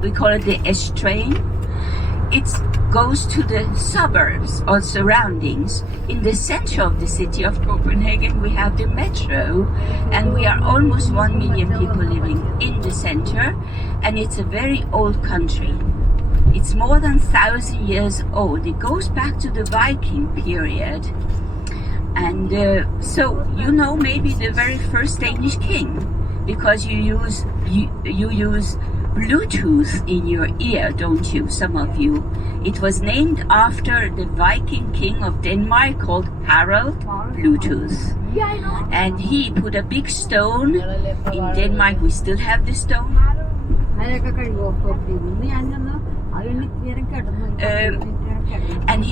We call it the S train. It goes to the suburbs or surroundings. In the center of the city of Copenhagen, we have the metro, and we are almost 1 million people living in the center, and it's a very old country. It's more than 1,000 years old. It goes back to the Viking period. And so you know maybe the very first Danish king, because you use Bluetooth in your ear, don't you, some of you? It was named after the Viking king of Denmark called Harald Bluetooth. And he put a big stone in Denmark. We still have the stone. And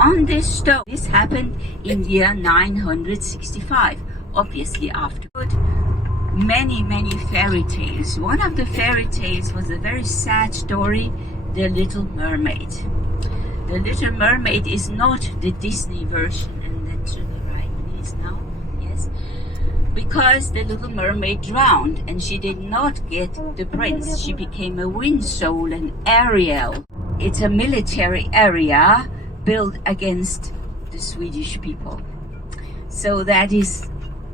on this stone, this happened in the year 965, obviously afterward. Many fairy tales. One of the fairy tales was a very sad story, The Little Mermaid. The Little Mermaid is not the Disney version, and then to the right, please, now, yes. Because the Little Mermaid drowned and she did not get the prince. She became a wind soul, an Ariel. It's a military area built against the Swedish people. So that is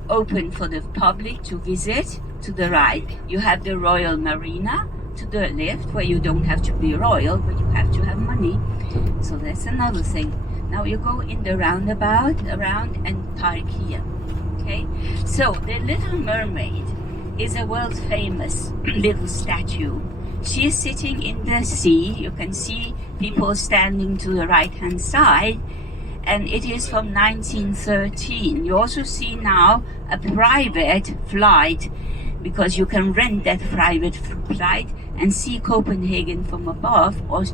open for the public to visit. To the right, you have the Royal Marina. To the left, where you don't have to be royal, but you have to have money. So that's another thing. Now you go in the roundabout around and park here. Okay? So the Little Mermaid is a world famous little statue. She is sitting in the sea. You can see people standing to the right hand side. And it is from 1913. You also see now a private flight, because you can rent that private flight and see Copenhagen from above, or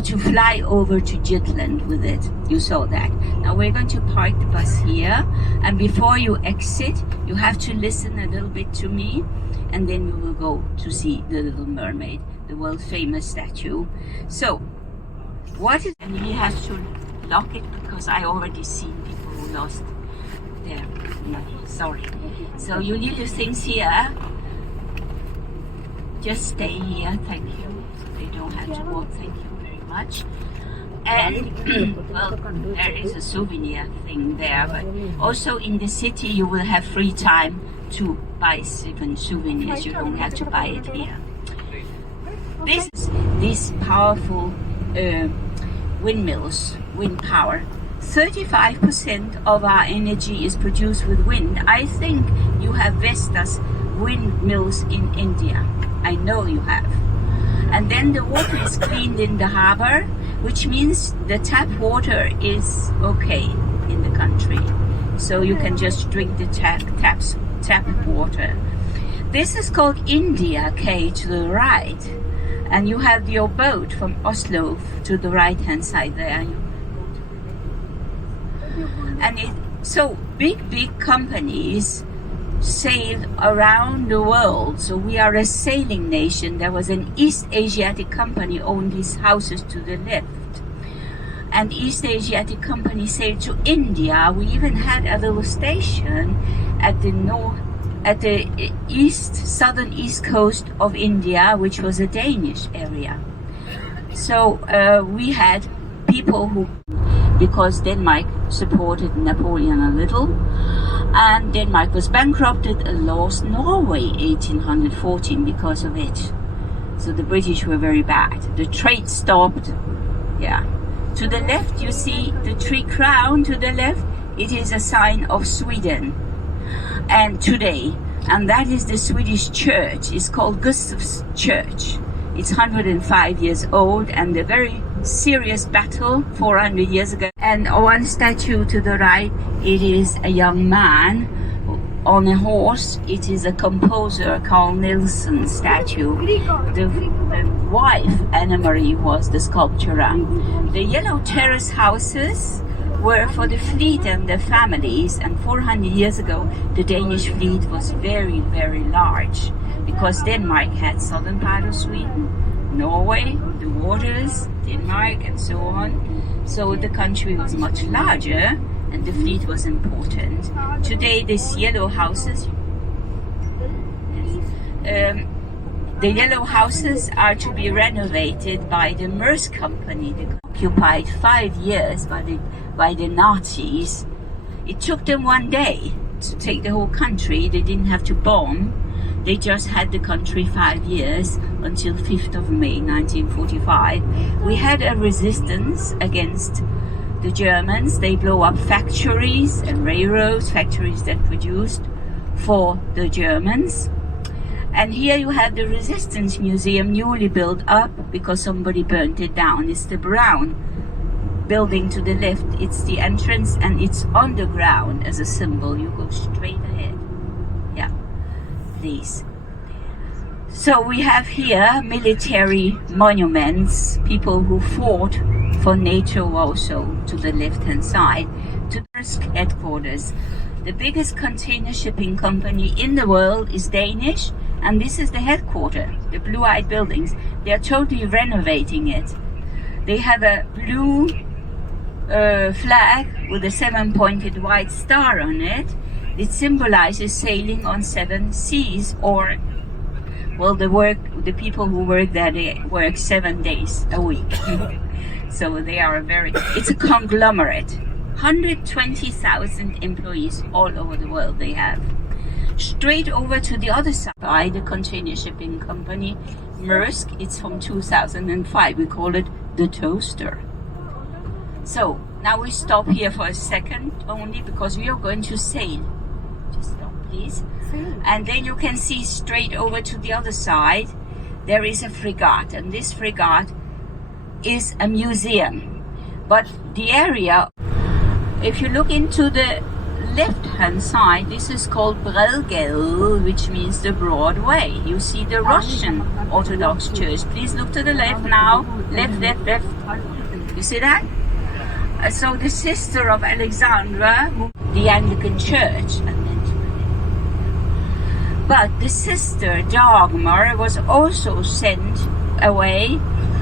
to fly over to Jutland with it. You saw that. Now we're going to park the bus here, and before you exit, you have to listen a little bit to me, and then we will go to see the Little Mermaid, the world famous statue. So, what is, and he has to lock it because I already seen people who lost their money. Sorry. So you leave your things here. Just stay here. Thank you. They don't have to walk. Thank you very much. And well, there is a souvenir thing there, but also in the city you will have free time to buy even souvenirs. You don't have to buy it here. These powerful windmills, wind power. 35% of our energy is produced with wind. I think you have Vestas windmills in India. I know you have. And then the water is cleaned in the harbor, which means the tap water is okay in the country. So you can just drink the tap water. This is called India K to the right. And you have your boat from Oslo to the right hand side there. And so big companies sailed around the world. So we are a sailing nation. There was an East Asiatic company owned these houses to the left. And East Asiatic company sailed to India. We even had a little station at the southern east coast of India, which was a Danish area. So we had people who, because Denmark supported Napoleon a little, and Denmark was bankrupted and lost Norway 1814 because of it. So the British were very bad. The trade stopped. Yeah. To the left you see the Tree Crown. To the left it is a sign of Sweden. And today, and that is the Swedish church. It's called Gustav's Church. It's 105 years old, and a very serious battle 400 years ago. And one statue to the right, it is a young man on a horse. It is a composer, Carl Nielsen statue. The wife, Anna Marie, was the sculptor. The yellow terrace houses were for the fleet and the families, and 400 years ago the Danish fleet was very large, because Denmark had southern part of Sweden, Norway, the waters, Denmark, and so on. So the country was much larger and the fleet was important. Today these yellow houses, the yellow houses are to be renovated by the Maersk company. They occupied 5 years by the Nazis. It took them 1 day to take the whole country. They didn't have to bomb. They just had the country 5 years until 5th of May 1945. We had a resistance against the Germans. They blow up factories and railroads, factories that produced for the Germans. And here you have the Resistance Museum, newly built up because somebody burnt it down. It's the brown building to the left. It's the entrance and it's underground as a symbol. You go straight ahead. Yeah, please. So we have here military monuments, people who fought for NATO also to the left-hand side, to Maersk headquarters. The biggest container shipping company in the world is Danish, and this is the headquarters, the blue-eyed buildings. They are totally renovating it. They have a blue flag with a 7-pointed white star on it. It symbolizes sailing on 7 seas, or, well, the people who work there, they work 7 days a week. So they are it's a conglomerate. 120,000 employees all over the world they have. Straight over to the other side, the container shipping company, Maersk, it's from 2005. We call it the toaster. So now we stop here for a second only because we are going to sail. Just stop, please. And then you can see straight over to the other side, there is a frigate, and this frigate is a museum. But the area, if you look into the left-hand side, this is called Bredgade, which means the broad way. You see the Russian Orthodox Church. Please look to the left now. Left. You see that? So the sister of Alexandra, the Anglican Church. But the sister Dagmar was also sent away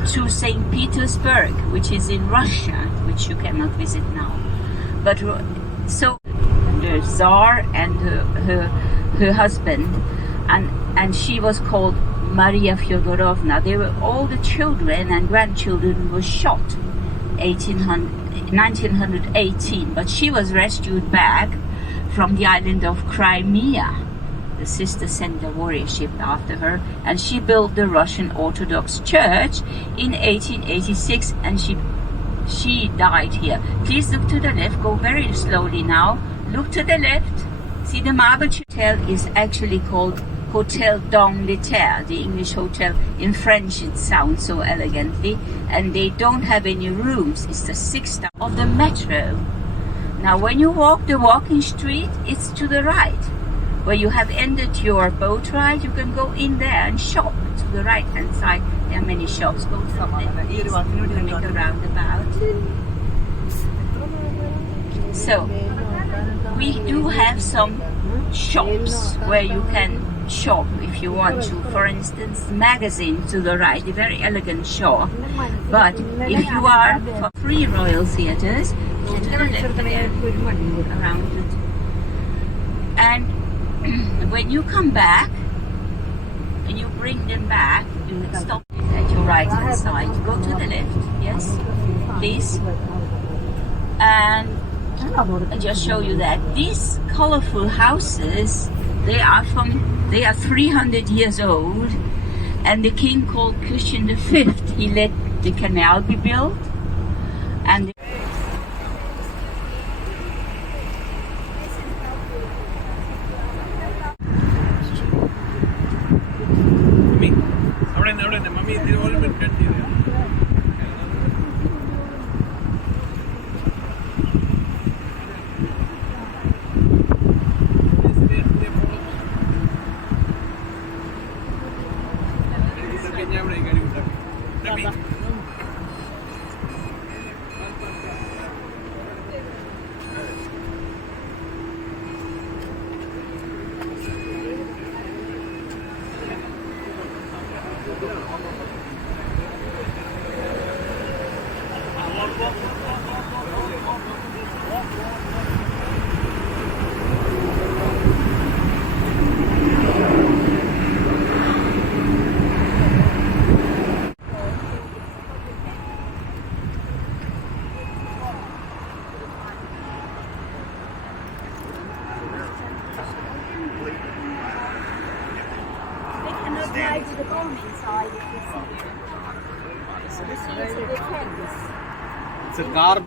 to St. Petersburg, which is in Russia, which you cannot visit now. But so the Tsar and her husband, and she was called Maria Fyodorovna. They were all the children and grandchildren were shot 1918, but she was rescued back from the island of Crimea. The sister sent a warrior ship after her, and she built the Russian Orthodox Church in 1886, and she died here. Please look to the left, go very slowly now. Look to the left. See the marble hotel is actually called Hotel d'Angleterre, the English hotel. In French it sounds so elegantly, and they don't have any rooms. It's the 6th star of the metro. Now when you walk the walking street, it's to the right. Where you have ended your boat ride, you can go in there and shop. To the right hand side there are many shops. Go to the left, please. Make a roundabout. So we do have some shops where you can shop if you want to. For instance, magazine to the right, a very elegant shop. But if you are for free royal theatres, go to the left there, around it. And when you come back and you bring them back, you stop at your right hand side. Go to the left, yes, please. And I just show you that these colorful houses, they are 300 years old, and the king called Christian V, he let the canal be built, and it's a car.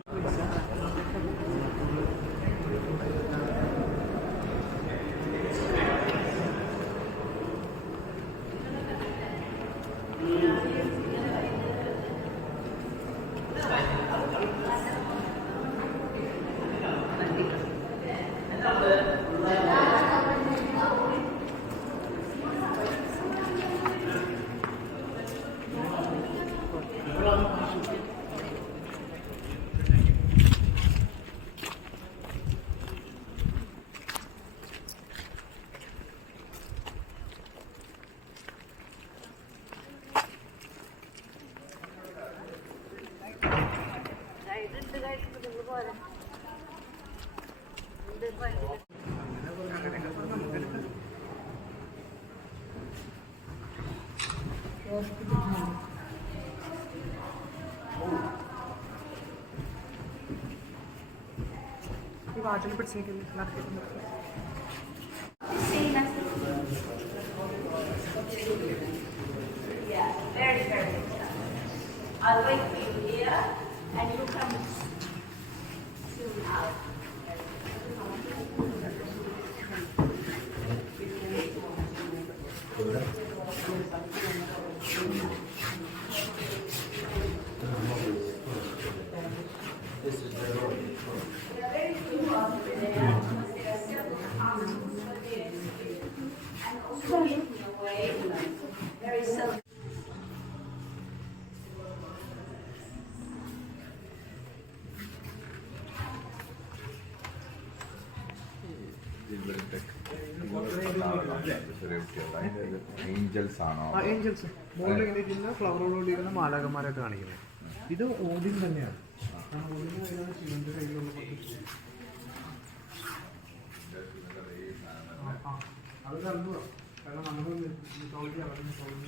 yeah, very, very good. I'll wait for you here, and you come soon out. Very seldom. Angels ആണോ? Angeles മുകളിൽ ഇങ്ങനെ ഇരിക്കുന്ന ഫ്ലവറോട് ഇരിക്കുന്ന മാലാകന്മാരൊക്കെ കാണിക്കുന്നത്. ഇത് Odin തന്നെയാണ്. ഓഡിന് കയ്യിലാണ് ശിവന്റെ കയ്യിലുള്ള അതൊരു അത്ഭുതം. കാരണം നമ്മൾ മിത്തോളജി അവരുടെ mythology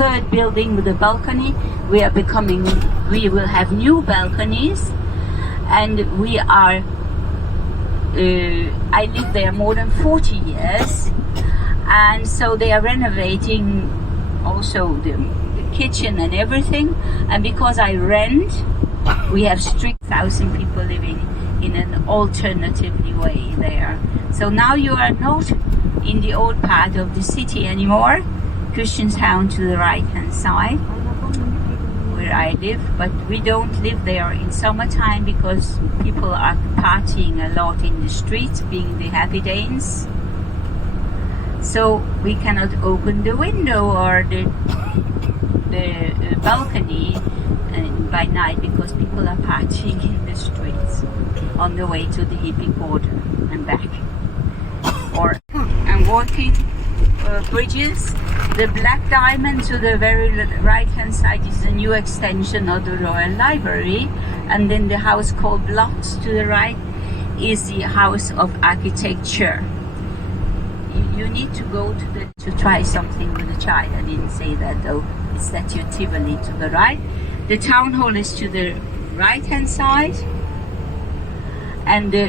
third building with a balcony. We will have new balconies, and we are. I lived there more than 40 years, and so they are renovating also the kitchen and everything. And because I rent, we have 3,000 people living in an alternatively way there. So now you are not in the old part of the city anymore. Christianstown to the right hand side where I live, but we don't live there in summertime because people are partying a lot in the streets, being the happy days. So we cannot open the window or the balcony by night because people are partying in the streets on the way to the hippie quarter and back. Or and walking bridges. The Black Diamond to the very right hand side is a new extension of the Royal Library, and then the house called Blocks to the right is the House of Architecture. You need to go to try something with a child. I didn't say that though. It's Statue Tivoli to the right. The town hall is to the right hand side, and the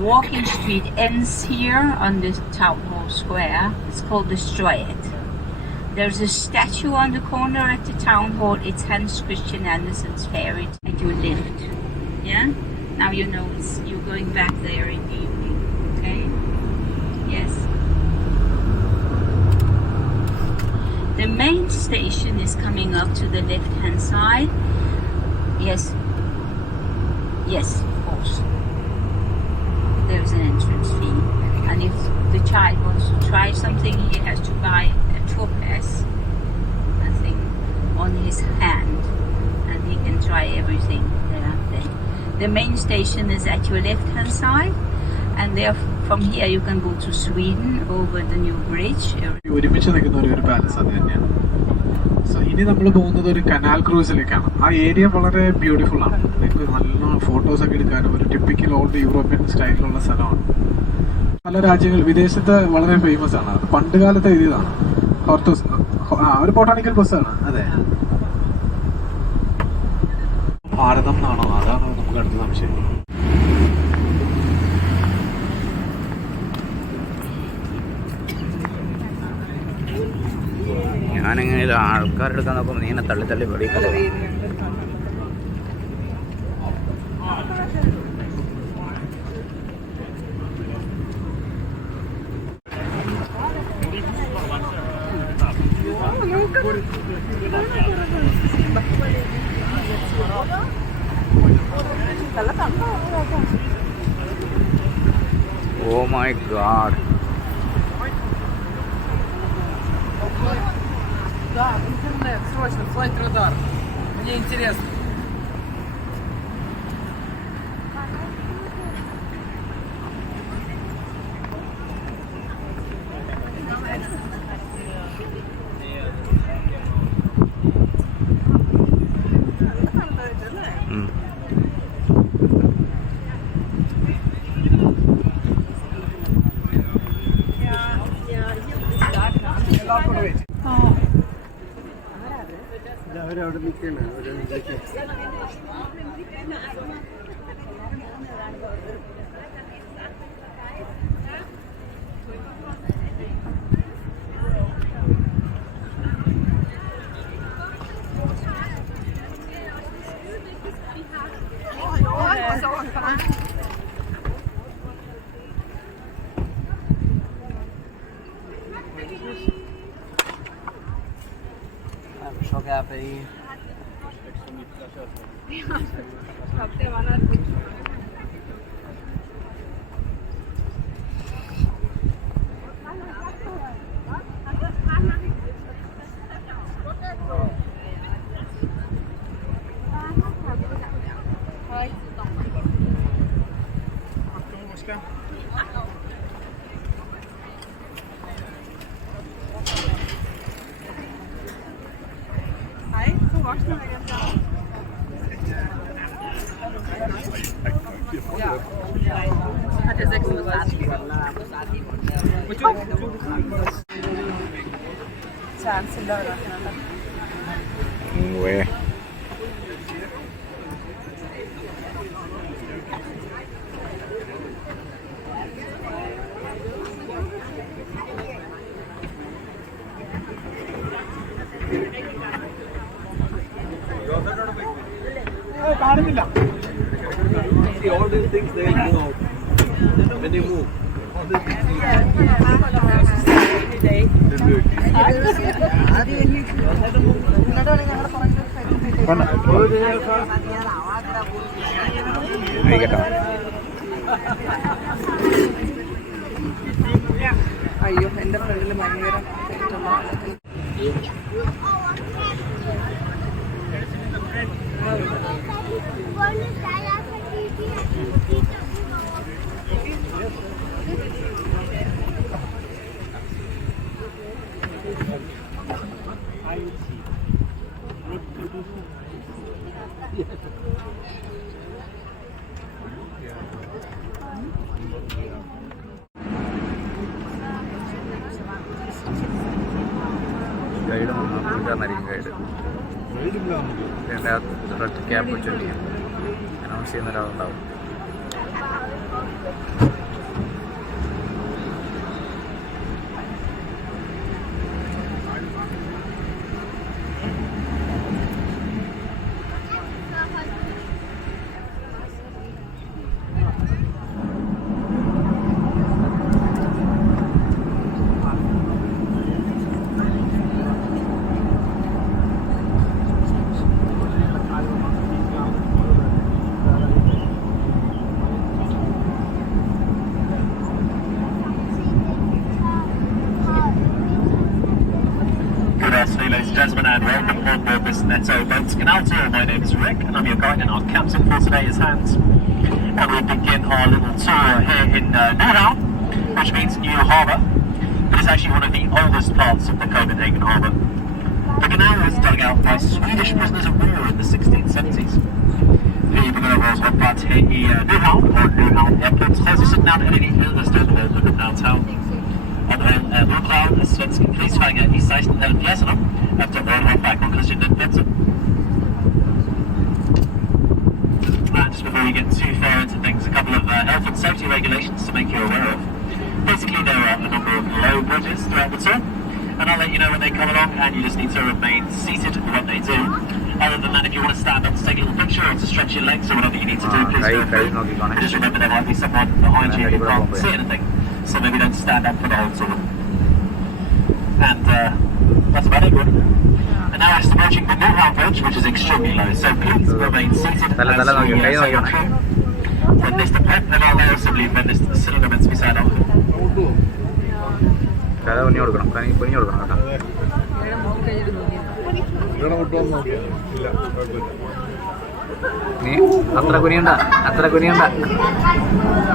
walking street ends here on the town hall square. It's called the Strand. There's a statue on the corner at the town hall. It's Hans Christian Andersen's fairy statue lift. Yeah? Now you know you're going back there in the evening. Okay? Yes. The main station is coming up to the left hand side. Yes. Yes, of course. There's an entrance fee. And if the child wants to try something, he has to buy a tour pass, I think, on his hand, and he can try everything there. The main station is at your left hand side, and there from here you can go to Sweden over the new bridge. ഒരുമിച്ച് നിൽക്കുന്ന ഒരു palace അത് തന്നെയാണ്. So ഇനി നമ്മൾ പോകുന്നത് ഒരു canal ക്രൂസിലേക്കാണ്. ആ ഏരിയ വളരെ ബ്യൂട്ടിഫുൾ ആണ്. നിങ്ങൾക്ക് നല്ല ഫോട്ടോസ് ഒക്കെ എടുക്കാനും ഒരു ടിപ്പിക്കൽ ഓൾഡ് യൂറോപ്യൻ സ്റ്റൈലിലുള്ള സ്ഥലമാണ്. പല രാജ്യങ്ങൾ വിദേശത്ത് വളരെ ഫേമസ് ആണ്. അത് പണ്ട് കാലത്ത് എഴുതിയതാണ്. ഹോർത്തോസ് ഒരു ബൊട്ടാണിക്കൽ ബസ്സാണ്. അതെ, ഭാരതം എന്നാണോ? അതാണ് നമുക്ക് അടുത്ത സംശയം. ഞാനെങ്ങനെ ആൾക്കാരെടുക്കാൻ നോക്കുമ്പോൾ നീ എന്നെ തള്ളി തള്ളി വെളിയിക്കല്ലോ. Oh my God. Да, интернет, срочно, флайт радар. Мне интересно. അവരവിടെ നിൽക്കണ ഒരു Schock API. Hat er 6 Uhr Chancellor. Norway. കാണുന്നില്ല. See, all these things they move out. When they move, all these things കഴിക്കട്ടോ. അയ്യോ എന്റെ ഫ്രണ്ടിൽ ഭയങ്കര ഗൈഡ് പുള്ളിക്കാരനായിരിക്കും ഗൈഡ്. എൻ്റെ റെഡ് ക്യാപ്പ് വെച്ചിട്ട് അനൗൺസ് ചെയ്യുന്ന ഒരാളുണ്ടാവും. Ladies and gentlemen, and welcome on board this Netto Boats Canal Tour. My name is Rick, and I'm your guide, and our captain for today is Hans. And we begin our little tour here in Nordhavn, which means New Harbour. It is actually one of the oldest parts of the Copenhagen harbour. The canal was dug out by Swedish prisoners of war in the 1670s. Vi behöver oss hoppa till i Nordhavn, och Nordhavn är på 39 eller 9 av Nordhavn. Och en Nordhavn är svensk krigsfånge i 1670-tallet efter överfall från Kristian den femte. And just before we get too far into things, a couple of health and safety regulations to make you aware of. Basically, there are a number of low bridges throughout the tour, and I'll let you know when they come along, and you just need to remain seated when they do. Other than that, if you want to stand up to take a little picture or to stretch your legs or whatever you need to do, please do. But just remember there might be someone behind you who can't see anything, so maybe don't stand up for the whole tour. And that's about it, really. And now it's approaching the Nordhavn Bridge, which is extremely low, so please remain seated as we say your crew. When this depends, then I'll also leave when this cylinder to be set up. കഥ കുഞ്ഞു കൊടുക്കണം, കുഞ്ഞു കൊടുക്കണം കേട്ടോ. നീ അത്ര കുനിയണ്ട, അത്ര കുനിയണ്ട,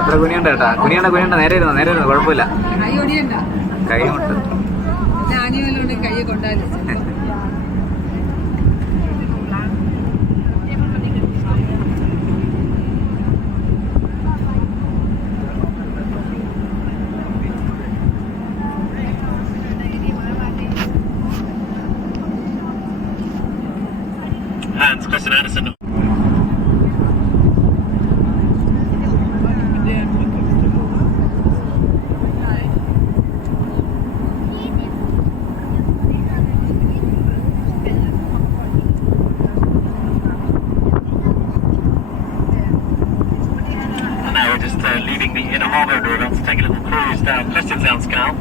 അത്ര കുനിയണ്ട കേട്ടാ. കുനിയണ്ട, നേരെ ഇരുന്നു, കുഴപ്പമില്ല. കൈ മുട്ട് കൈ കൊണ്ടാലും Hans Christian Andersen. Leaving the inner harbour and we're about to take a little cruise down Christianshavn's Canal.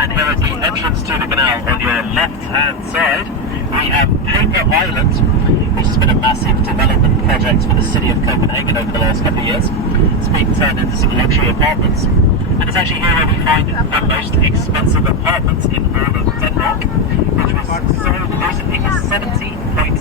And here at the entrance to the canal on your left-hand side, we have Paper Island, which has been a massive development project for the city of Copenhagen over the last couple of years. It's been turned into some luxury apartments. And it's actually here where we find the most expensive apartments in all of Denmark, which was sold recently for 70.9.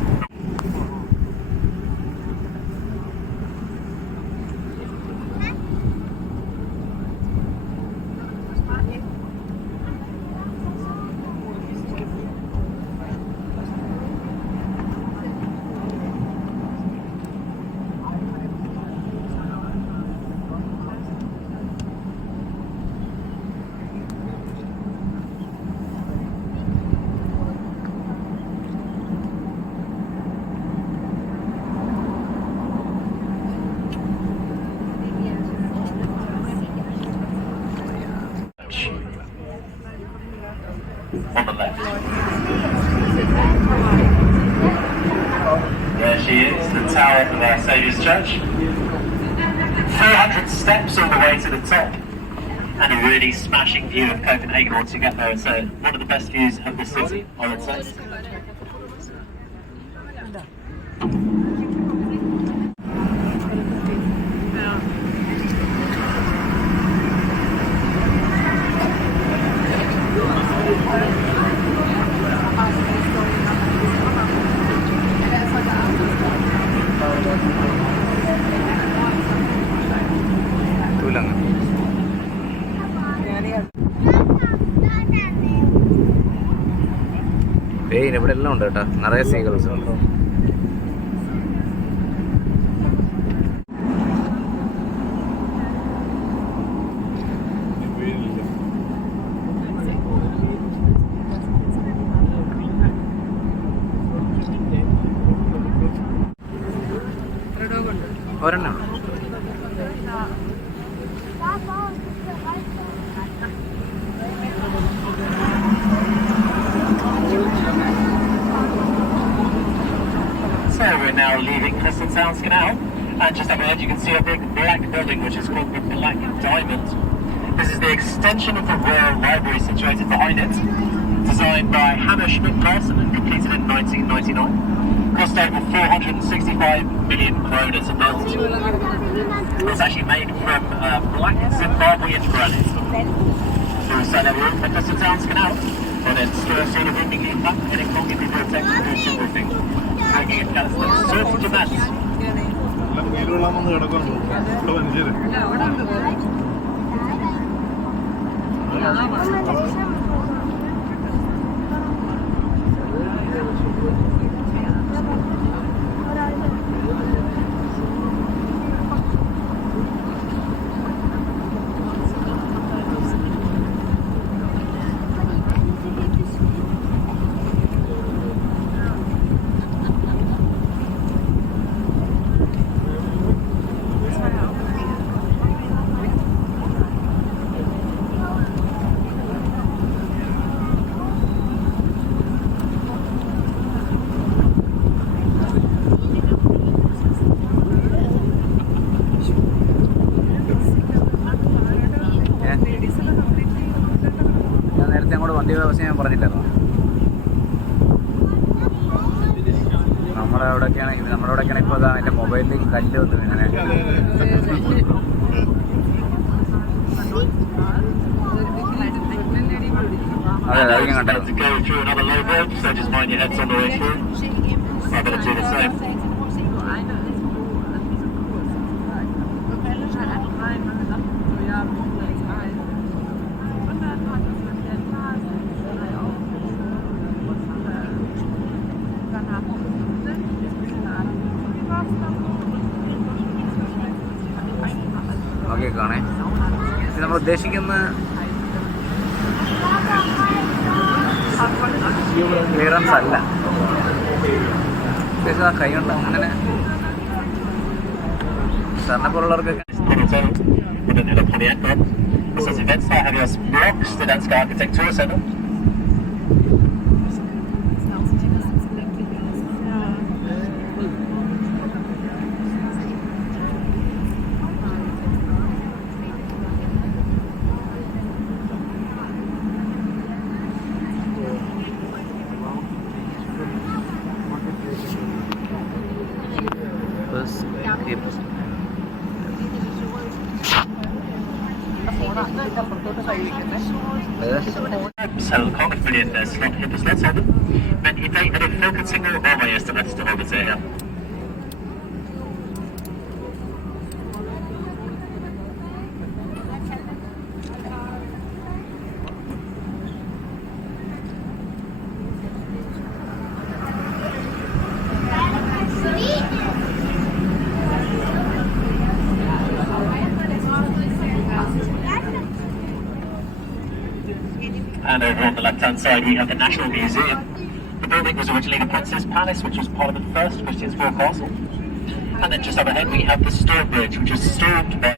There she is, the tower of our Saviour's Church. 400 steps all the way to the top. And a really smashing view of Copenhagen once you get there. It's one of the best views of the city, I would say. ഇവിടെ എല്ലാം ഉണ്ട് കേട്ടോ, നിറയെ seagulls ഉണ്ട്. ഒരെണ്ണം So we're now leaving Christianshavn Canal, and just up ahead you can see a big black building which is called the Black Diamond. This is the extension of the Royal Library situated behind it, designed by Hannah Schmidt-Larsen and completed in 1999. Cost over 465 million kroner to build. It's actually made from black Zimbabwean granite. Så säljer vi ut med Christianshavn Canal, och den stora solbindningen i back är den kongen bibliotek och solbindning. Bringing it kallas för surfgymnast. വണ്ടി വ്യവസ്ഥ ഞാൻ പറഞ്ഞില്ലായിരുന്നു. നമ്മുടെ അവിടെയൊക്കെയാണ് ഇപ്പോൾ അതാണ് എൻ്റെ മൊബൈലിൽ കല്ല് വന്ന് വീണേ. അതെ അത് ഞാൻ കണ്ടായിരുന്നു. നോക്കിയേക്കാണേ, ഇത് നമ്മൾ ഉദ്ദേശിക്കുന്ന ക്ലിയറൻസ് അല്ല. ഉദ്ദേശിച്ച ആ കൈ കൊണ്ട് അങ്ങനെ സാറിനെ പോലുള്ളവർക്കൊക്കെ Så kommer fordi at slot her på Slotsholmen. Men i dag er det Folketinget og Højesteret, der holder til her. And over on the left-hand side we have the National Museum. The building was originally the Prince's Palace, which was Parliament First, Christiansborg Castle. And then just up ahead we have the Storm Bridge, which was stormed by